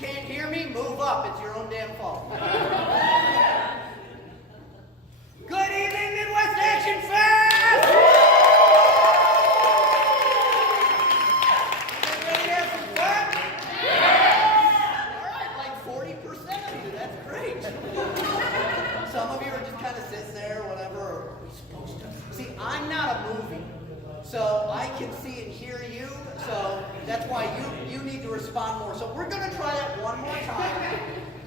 can't hear me, move up. It's your own damn fault. Good evening, Midwest Action Fest! Everybody have some fun? Yeah! All right, like 40% of you. That's great. Some of you are just kind of sitting there, whatever. Are we supposed to? See, I'm not a movie, so I can see and hear you. So that's why you need to respond more. So we're going to try it one more time,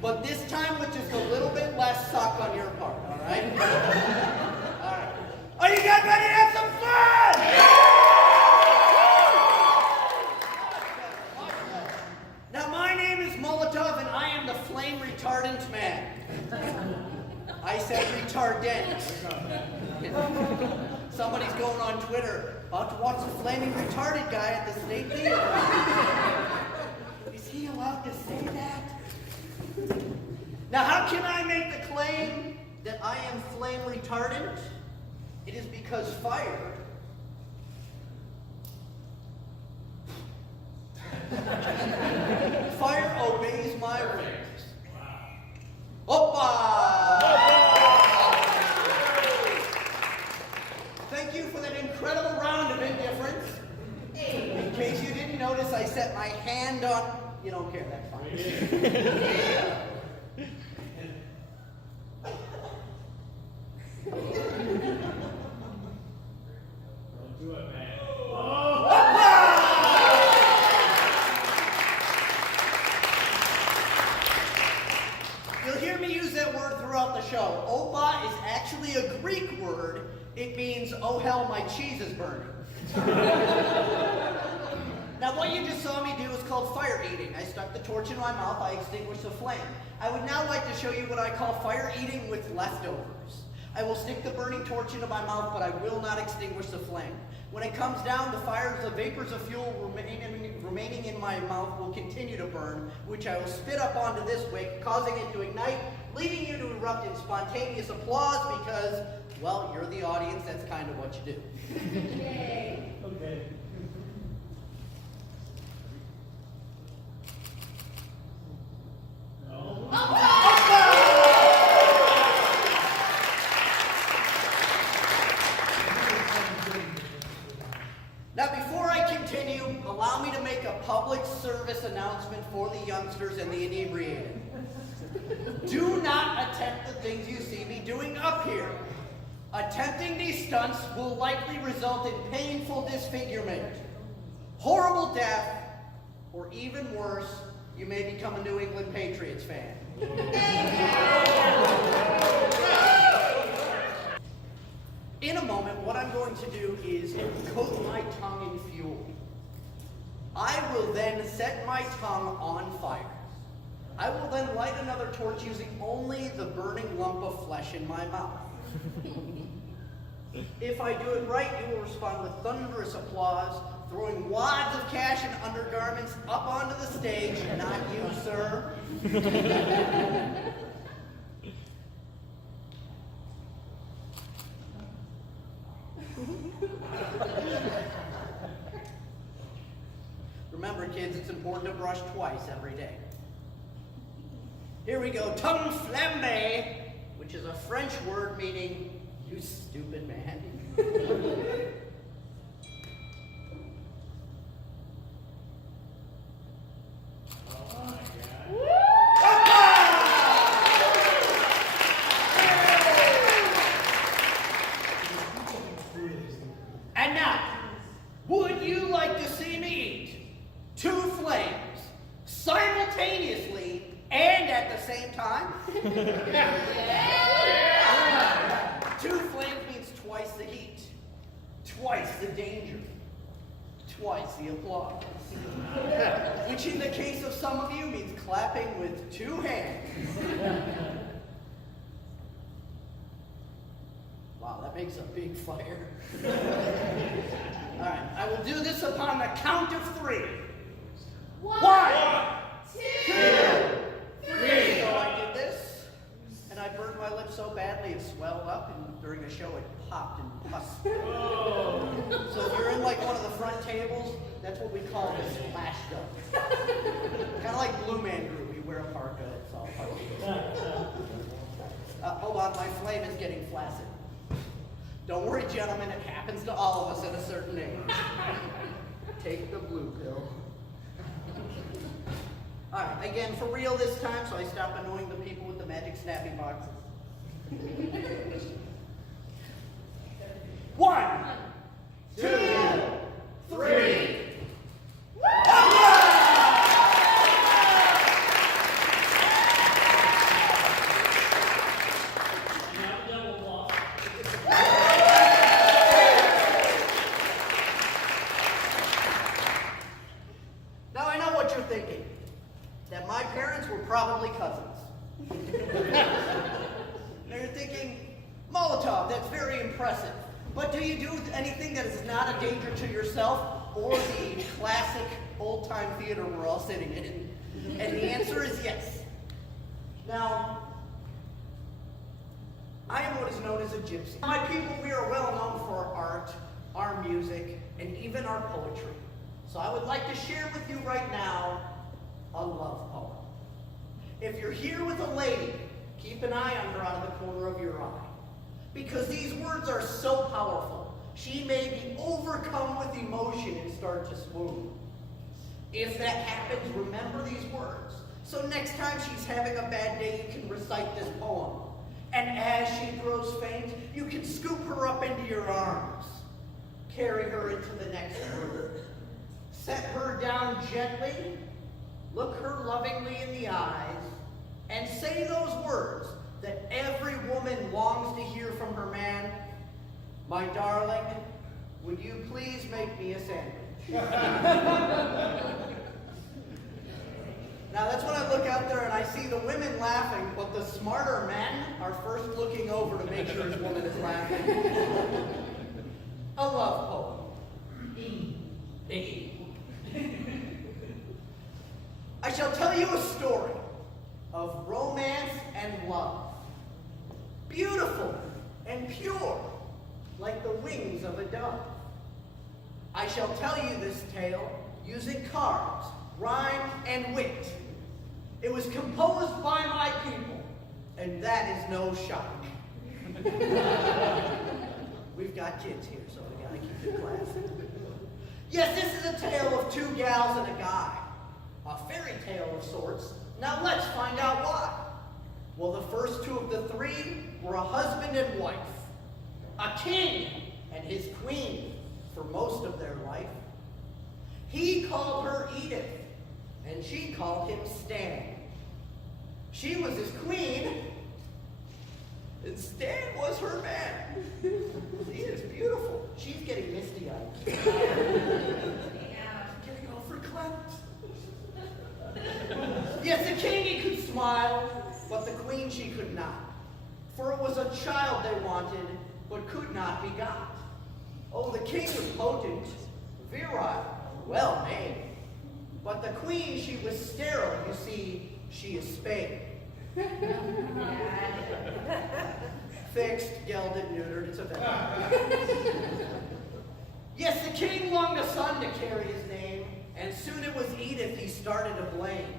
but this time with just a little bit less suck on your part, all right? All right. Are you guys ready to have some fun? Now, my name is Molotov, and I am the flame retardant man. I said retardant. Somebody's going on Twitter, about to watch the flaming retarded guy at the State Theater. Is he allowed to say that? Now, how can I make the claim that I am flame retardant? It is because fire obeys my orders. Oppa! Thank you for that incredible round of indifference. In case you didn't notice, I set my hand on... You don't care, that's fine. Don't do it, man. You'll hear me use that word throughout the show. Opa is actually a Greek word. It means, oh hell, my cheese is burning. Now, what you just saw me do is called fire eating. I stuck the torch in my mouth, I extinguished the flame. I would now like to show you what I call fire eating with leftovers. I will stick the burning torch into my mouth, but I will not extinguish the flame. When it comes down, the vapors of fuel remaining in my mouth will continue to burn, which I will spit up onto this wick, causing it to ignite, leading you to erupt in spontaneous applause because, well, you're the audience, that's kind of what you do. Yay. Okay. Now, before I continue, allow me to make a public service announcement for the youngsters and the inebriated. Do not attempt the things you see me doing up here. Attempting these stunts will likely result in painful disfigurement, horrible death, or even worse, you may become a New England Patriots fan. In a moment, what I'm going to do is coat my tongue in fuel. I will then set my tongue on fire. I will then light another torch using only the burning lump of flesh in my mouth. If I do it right, you will respond with thunderous applause, throwing wads of cash and undergarments up onto the stage, not you, sir. Remember, kids, it's important to brush twice every day. Here we go. Tongue flambe, which is a French word meaning, you stupid man. And now, would you like to see me eat 2 flames simultaneously and at the same time? Yeah. 2 flames means twice the heat, twice the danger, twice the applause. Which in the case of some of you means clapping with 2 hands. Wow, that makes a big fire. All right, I will do this upon the count of 3. 1, 2, 3. So I did this, and I burned my lip so badly it swelled up, and during the show it popped and pus. So if you're in like one of the front tables, that's what we call a splash gun. Kind of like Blue Man Group. America, it's all part of hold on, my flame is getting flaccid. Don't worry, gentlemen, it happens to all of us at a certain age. Take the blue pill. All right, again, for real this time, so I stop annoying the people with the magic snappy boxes. 1, 2, 3. Now I know what you're thinking, that my parents were probably cousins. Now you're thinking, Molotov, that's very impressive. But do you do anything that is not a danger to yourself or the classic old-time theater we're all sitting in? And the answer is yes. Now, I am what is known as a gypsy. My people, we are well known for our art, our music, and even our poetry. So I would like to share with you right now a love poem. If you're here with a lady, keep an eye on her out of the corner of your eye. Because these words are so powerful, she may be overcome with emotion and start to swoon. If that happens, remember these words. So next time she's having a bad day, you can recite this poem. And as she grows faint, you can scoop her up into your arms. Carry her into the next room. Set her down gently, look her lovingly in the eyes, and say those words that every woman longs to hear from her man. My darling, would you please make me a sandwich? Now that's when I look out there and I see the women laughing, but the smarter men are first looking over to make sure his woman is laughing. A love poem. I shall tell you a story of romance and love. Beautiful and pure, like the wings of a dove. I shall tell you this tale using cards, rhyme, and wit. It was composed by my people, and that is no shock. We've got kids here, so we gotta keep it classy. Yes, this is a tale of two gals and a guy. A fairy tale of sorts. Now let's find out why. Well, the first two of the three were a husband and wife. A king and his queen for most of their life. He called her Edith, and she called him Stan. She was his queen, and Stan was her man. See, it's beautiful. She's getting misty-eyed. Getting all verklempt. Yes, the king, he could smile, but the queen, she could not. For it was a child they wanted, but could not be got. Oh, the king was potent, virile, well-made. But the queen, she was sterile, you see, she is spayed. Fixed, gelded, neutered, it's a bad. Yes, the king longed a son to carry his name, and soon it was Edith he started to blame.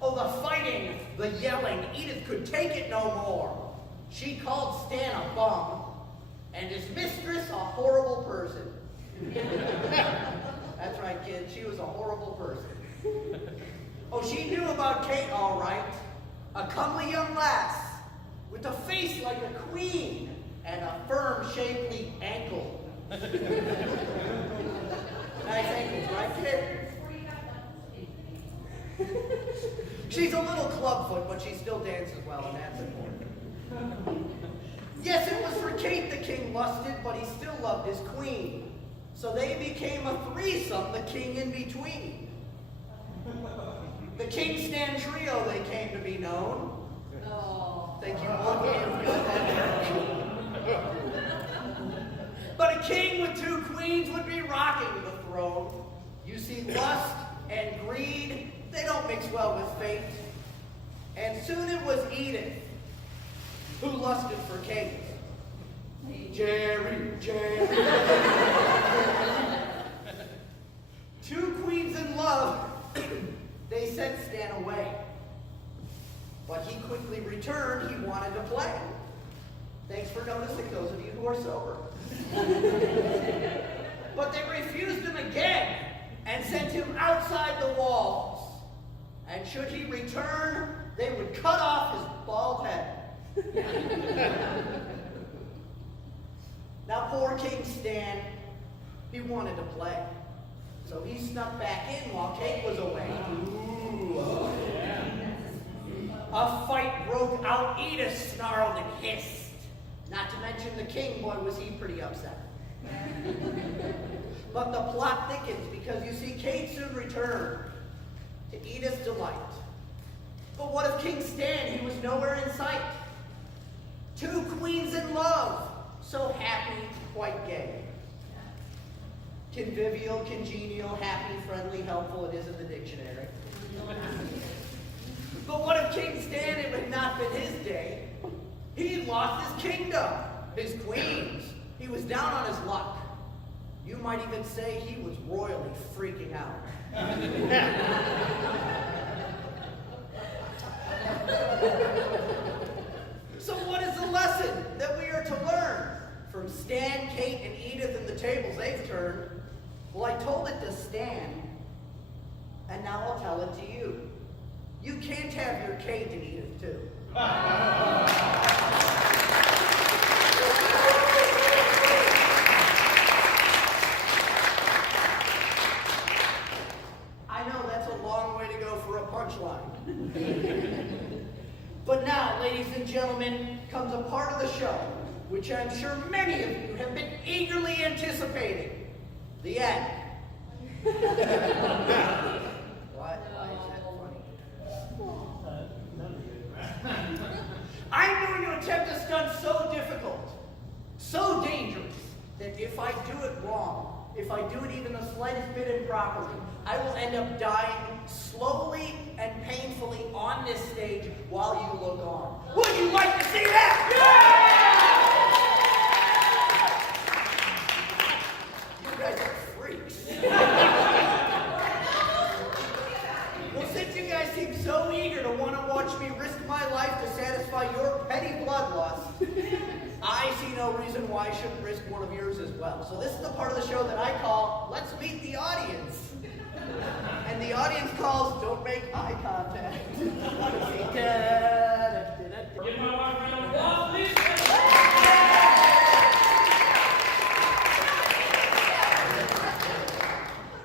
Oh, the fighting, the yelling, Edith could take it no more. She called Stan a bum, and his mistress a horrible person. That's right, kid, she was a horrible person. Oh, she knew about Kate all right. A comely young lass, with a face like a queen, and a firm, shapely ankle. Nice ankles, right, kid? She's a little clubfoot, but she still dances well, and that's important. Yes, it was for Kate the king lusted, but he still loved his queen. So they became a threesome, the king in between. The King Stan Trio, they came to be known. Oh. Thank you both of you. But a king with two queens would be rocking the throne. You see, lust and greed, they don't mix well with fate. And soon it was Edith who lusted for Kate. Jerry. Two queens in love, they sent Stan away. But he quickly returned, he wanted to play. Thanks for noticing, those of you who are sober. But they refused him again and sent him outside the walls. And should he return, they would cut off his bald head. Now poor King Stan, he wanted to play. So he snuck back in while Kate was away. Ooh, oh yeah. A fight broke out. Edith snarled and hissed. Not to mention the king, boy, was he pretty upset. But the plot thickens because you see Kate soon returned to Edith's delight. But what of King Stan? He was nowhere in sight. Two queens in love, so happy, quite gay. Convivial, congenial, happy, friendly, helpful, it is in the dictionary. But what if King Stan, it had not been his day? He lost his kingdom, his queens. He was down on his luck. You might even say he was royally freaking out. So what is the lesson that we are to learn from Stan, Kate, and Edith and the tables they've turned? Well, I told it to Stan, and now I'll tell it to you. You can't have your Kate and Edith too. I know that's a long way to go for a punchline. But now, ladies and gentlemen, comes a part of the show which I'm sure many of you have been eagerly anticipating. The end. Why is that funny? I'm going to attempt a stunt so difficult, so dangerous, that if I do it wrong, if I do it even the slightest bit improperly, I will end up dying slowly and painfully on this stage while you look on. Would you like to see that? Yeah! You guys are freaks. Well, since you guys seem so eager to want to watch me risk my life to satisfy your petty bloodlust, I see no reason why I shouldn't risk one of yours as well. So this is the part of the show that I call, Let's Meet the Audience. And the audience calls, Don't Make Eye Contact. Give my wife a round of applause, please.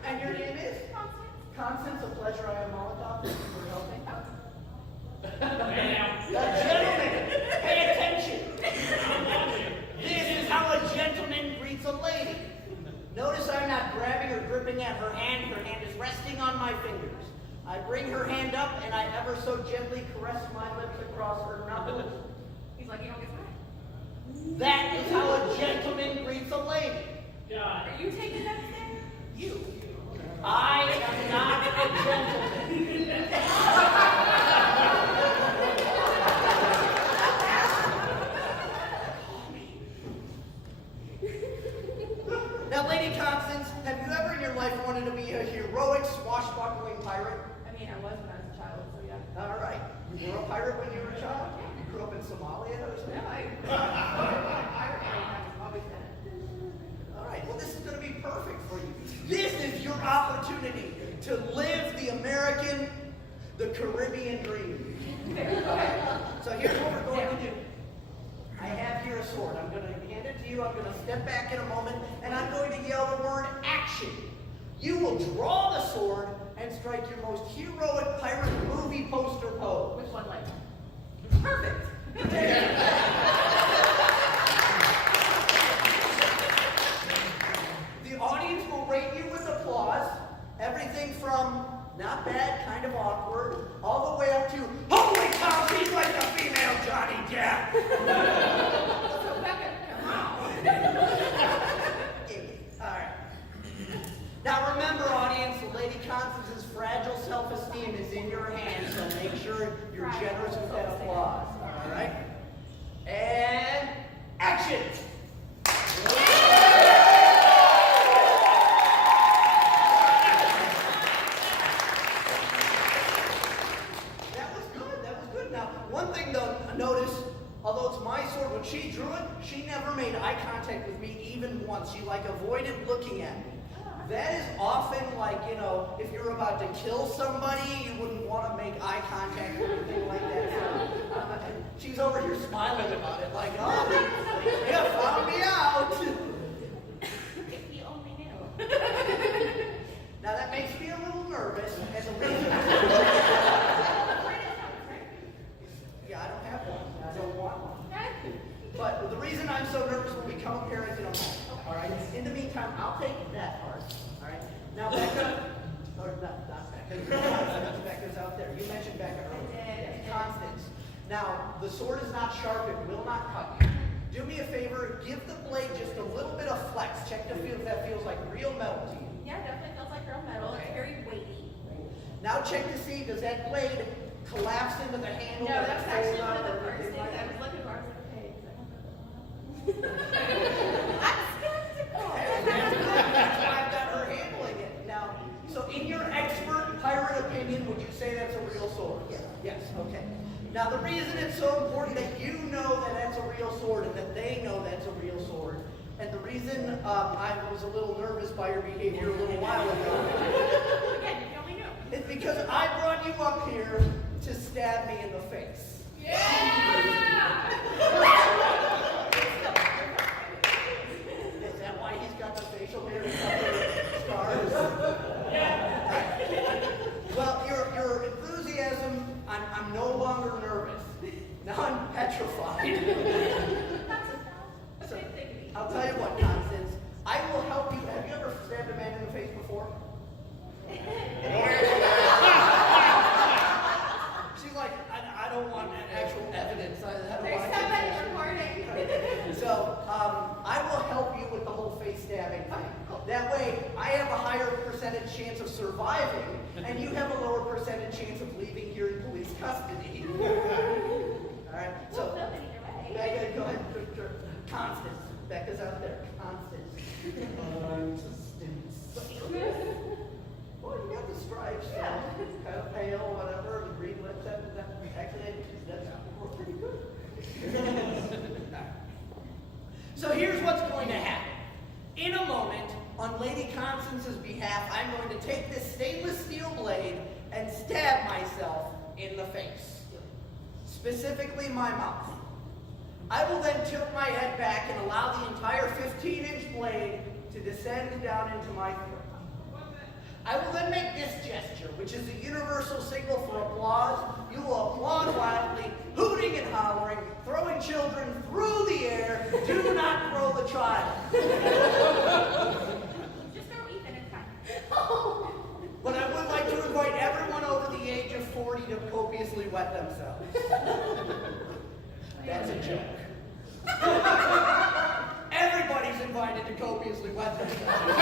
And your name is? Constance, a pleasure. I am Molotov. Thank you for helping. Hey now. Gentlemen, pay attention. This is how a gentleman greets a lady. Notice I'm not grabbing or gripping at her hand. Her hand is resting on my fingers. I bring her hand up and I ever so gently caress my lips across her knuckles. He's like, you don't get that. That is how a gentleman greets a lady. God. Are you taking that there? You. I am not a gentleman. Now, Lady Constance, have you ever in your life wanted to be a heroic, swashbuckling pirate? I mean, I was when I was a child, so yeah. All right. You were a pirate when you were a child? You grew up in Somalia or something? No, pirate brain has always been it. All right. Well, this is going to be perfect for you. This is your opportunity to live the American, the Caribbean dream. Okay? So here's what we're going to do. I have here a sword. I'm going to hand it to you. I'm going to step back in a moment, and I'm going to yell the word action. You will draw the sword and strike your most heroic pirate movie poster pose. Which one, like? Perfect. The audience will rate you with applause. Everything from not bad, kind of awkward, all the way up to, holy cow, he's like the female Johnny Depp. So, Becca, come on. All right. Now remember, audience, Lady Constance's fragile self-esteem is in your hands, so make sure you're generous with that applause. All right? And action! That was good. That was good. Now, Although it's my sword, when she drew it, she never made eye contact with me even once. She like avoided looking at me. That is often like, you know, if you're about to kill somebody, you wouldn't want to make eye contact or anything like that. So, she's over here smiling about it, like, oh, you found me out. If you only knew. Now that makes me a little nervous, and the reason yeah, I don't have one. I don't want one. But the reason I'm so nervous will become apparent in a moment. All right. In the meantime, I'll take that part. All right. Now Becca, or not Becca. Becca's out there. You mentioned Becca earlier. I did. Constance. Now the sword is not sharp. It will not cut you. Do me a favor. Give the blade just a little bit of flex. Check to feel if that feels like real metal to you. Yeah, it definitely feels like real metal. It's very weighty. Now check to see, does that blade collapse into the handle? No, or that's fold actually up one of the or first anything things like I that? was looking for. I was like, okay, I'm skeptical. That's why I've got her handling it. Now, so in your expert pirate opinion, would you say that's a real sword? Yes. Yes, okay. Now the reason it's so important that you know that that's a real sword and that they know that's a real sword, and the reason I was a little nervous by your behavior a little while ago, Again, if you only knew. is because I brought you up here to stab me in the face. Yeah! Is that why he's got the facial hair to cover scars? Well, your enthusiasm, I'm no longer nervous. Now I'm petrified. So, I'll tell you what, Constance. I will help you. Have you ever stabbed a man in the face before? She's like, I don't want actual evidence. I don't There's want somebody to recording. So, I will help you with the whole face stabbing thing. That way, I have a higher percentage chance of surviving, and you have a lower percentage chance of leaving here in police custody. All right. So, Well, either way. Becca, go ahead. Constance. Becca's out there. Constance. Well, you got the stripes. So Yeah. kind of pale, whatever. The green lips. Actually, that's pretty good. So here's what's going to happen. In a moment, on Lady Constance's behalf, I'm going to take this stainless steel blade and stab myself in the face. Specifically my mouth. I will then tilt my head back and allow the entire 15-inch blade to descend down into my throat. I will then make this gesture, which is a universal signal for applause. You will applaud wildly, hooting and hollering, throwing children through the air. Do not throw the child. Just throw Ethan, it's fine. But I would like to invite everyone over the age of 40 to copiously wet themselves. That's a joke. Everybody's invited to copiously wet themselves.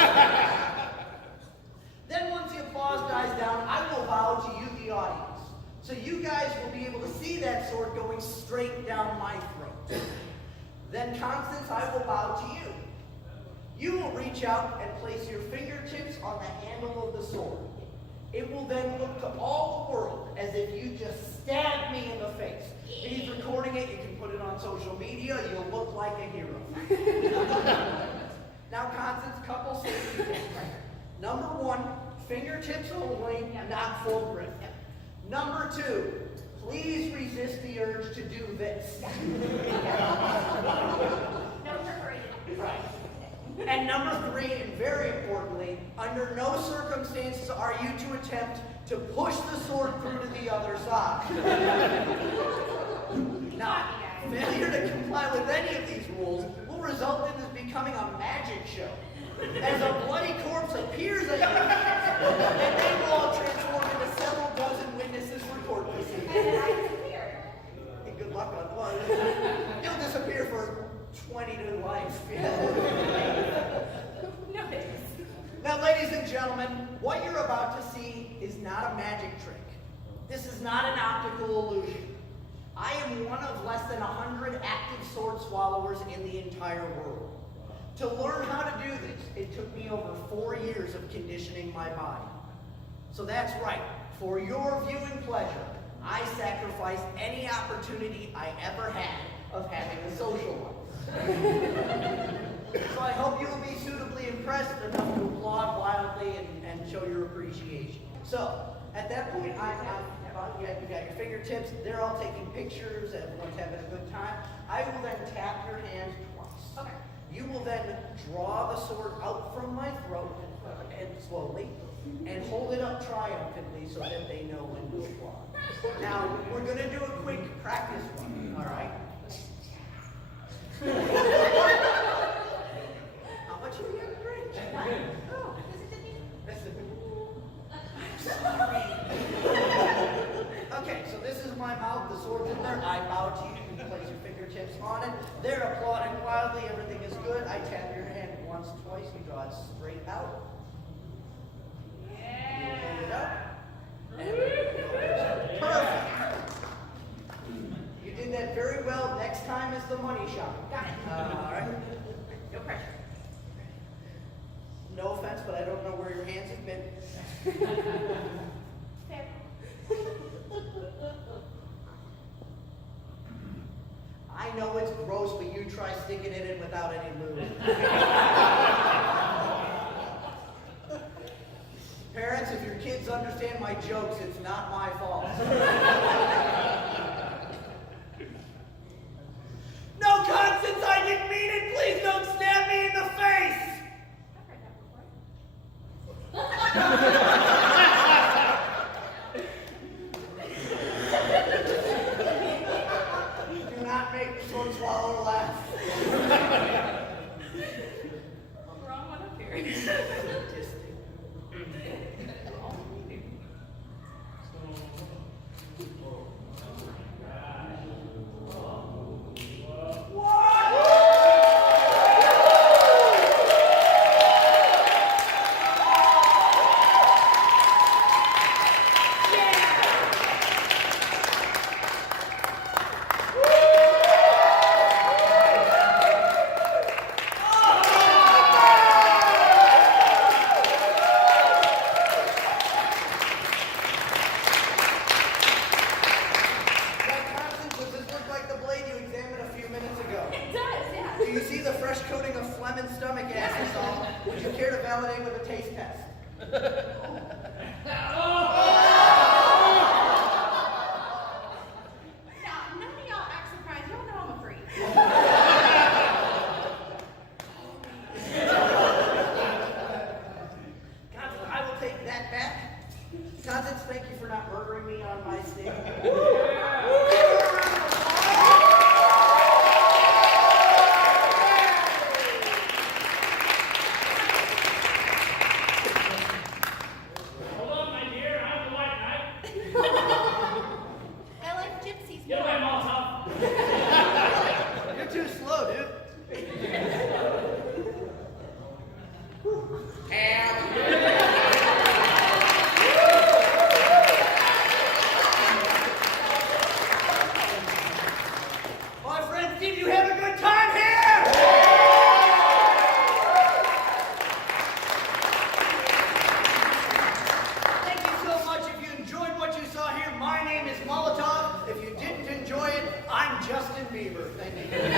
Then once the applause dies down, I will bow to you, the audience. So you guys will be able to see that sword going straight down my throat. Then, Constance, I will bow to you. You will reach out and place your fingertips on the handle of the sword. It will then look to all the world as if you just stabbed me in the face. If he's recording it, you can put it on social media. You'll look like a hero. Now, Constance, couple safety tips. Number one, fingertips only, not full grip. Number two, please resist the urge to do this. No perforated. Right. And number three, and very importantly, under no circumstances are you to attempt to push the sword through to the other side. Now, failure to comply with any of these rules will result in this becoming a magic show. As a bloody corpse appears at you, and they will all transform into several dozen witnesses for court proceedings. And then I disappear. Hey, good luck on one. You'll disappear for 20 to life. No thanks. Now, ladies and gentlemen, what you're about to see is not a magic trick. This is not an optical illusion. I am one of less than 100 active sword swallowers in the entire world. To learn how to do this, it took me over 4 years of conditioning my body. So that's right, for your viewing pleasure, I sacrificed any opportunity I ever had of having a social life. So I hope you will be suitably impressed enough to applaud wildly and show your appreciation. So, at that point, you got your fingertips, they're all taking pictures, everyone's having a good time. I will then tap your hand twice. Okay. You will then draw the sword out from my throat and slowly, and hold it up triumphantly so that they know when to applaud. Now, we're going to do a quick practice run, all right? How much are we going to drink? Oh, sorry. Okay, so this is my mouth, the sword's in there. I bow to you, you place your fingertips on it. They're applauding wildly, everything is good. I tap your hand once, twice, you draw it straight out. Hold it up. Perfect. You did that very well. Next time is the money shot. Got it. All right. No pressure. No offense, but I don't know where your hands have been. Fair. I know it's gross, but you try sticking it in without any lube. Parents, if your kids understand my jokes, it's not my fault. No, Constance, I didn't mean it. Please don't stab me in the face. I've heard that Do not make this one swallow a laugh. before. Wrong one up here. Do you see the fresh coating of phlegm and stomach acid salt? Would you care to validate with a taste test? Now, none of y'all act surprised. Y'all know I'm a freak. Constance, I will take that back. Constance, thank you for not murdering me on my stage. Hold on, my dear. I'm the white knight. I like gypsies. Get away, Molotov. You're too slow, dude. And my friends, did you have a good time here? Thank you so much. If you enjoyed what you saw here, my name is Molotov. If you didn't enjoy it, I'm Justin Bieber. Thank you.